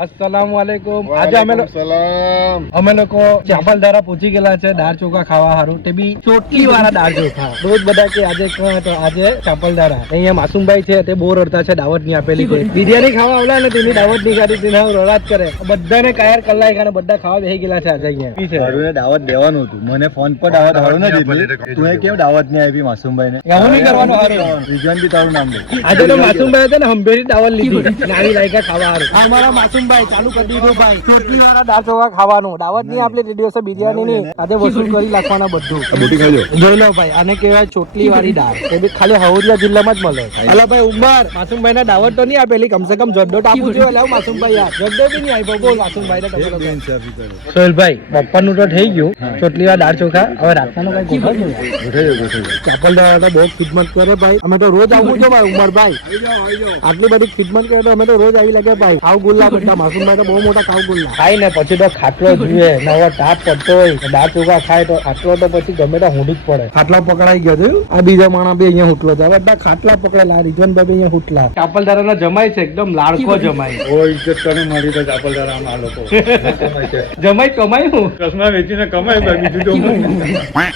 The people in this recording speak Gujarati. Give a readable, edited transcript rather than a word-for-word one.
अस्सलाम वालेकुम। આજે અમે લોકો ચાપલધારા પહોંચી ગયેલા છે દાળ ચોખા ખાવા હારું, તે બી ચોટલી વાળા દાળ ચોખા। રોજ બધા કે આજે તો આજે ચાપલધારા। અહીંયા માસુમભાઈ છે તે બહુ રડતા છે, દાવત ની આપેલી છે। બિરયાની ખાવા આવલા ને તેની દાવત ની કાઢી, તેને રડાત કરે। બધાને કાયર કલાઈ ખાને બધા ખાવા બેસી ગયેલા છે આજે અહીંયા। હારુને દાવત દેવાનું હતું, મને ફોન પર દાવત હારું ન દીધી, તું કેમ દાવત નહીં આપી માસુમભાઈ ને? એવું નહીં કરવાનું હારું, રિઝવાન બી તારું નામ દે। આજે તો માસુમભાઈ હતા ને હંભેરી દાવત લીધી નાની લાયકા ખાવા હારું। આ અમારા માસુમભાઈ ચાલુ કરી દીધું ભાઈ, ચોટલી વાળા દાળ ચોખા ખાવાનું। દાવત નહીં આપલી તે દિવસે બિરયાની ની, આજે વસૂલ કરી નાખવાના બધું। બોટી ખાજો, જોઈ લો ભાઈ, આને કહેવાય ચોટલી વાળી દાળ, એ બી ખાલી હવરિયા જિલ્લામાં જ મળે। અલા ભાઈ ઉમર, માસુમભાઈ ના દાવત તો નહીં આપેલી, કમસે કમ જડ્ડો ટાપુ જોઈએ। લાવ માસુમભાઈ યાર, જડ્ડો બી નહીં આપ્યો, બોલ માસુમભાઈ ને। સોહેલભાઈ બપોરનું તો થઈ ગયું, ચોટલી વાળા દાળ ચોખા, હવે રાતના કઈ ગોઠવજો। ચાપલધારા બહુ ખિદમત કરે ભાઈ, અમે તો રોજ આવું છો ભાઈ ઉમરભાઈ, આટલી બધી ખિદમત કરે તો અમે તો રોજ આવી લાગે ભાઈ। ખાવ ગુલ્લા બધા માસુમભાઈ તો બહુ મોટા ખાવ ગુલ્લા ખાઈ ને પછી તો ખાટલો જોઈએ, નવો તાપ પડતો હોય દાળ ચોખા ખાય તો ખાટલો તો પછી ગમે તો હુંડી જ પડે। ખાટલા પકડાઈ ગયો છે, આ બીજા માણસ બી અહીંયા હુટલો છે, બધા ખાટલા પકડેલા, રિઝવાનભાઈ બી અહીંયા હુટલા। ચાપલધારા ના જમાય છે, એકદમ લાડકો જમાય। ઓ ઇજ્જત કરે મારી તો ચાપલધારા આ લોકો જમાય કમાય હું કસમા વેચીને કમાય, બીજું તો હું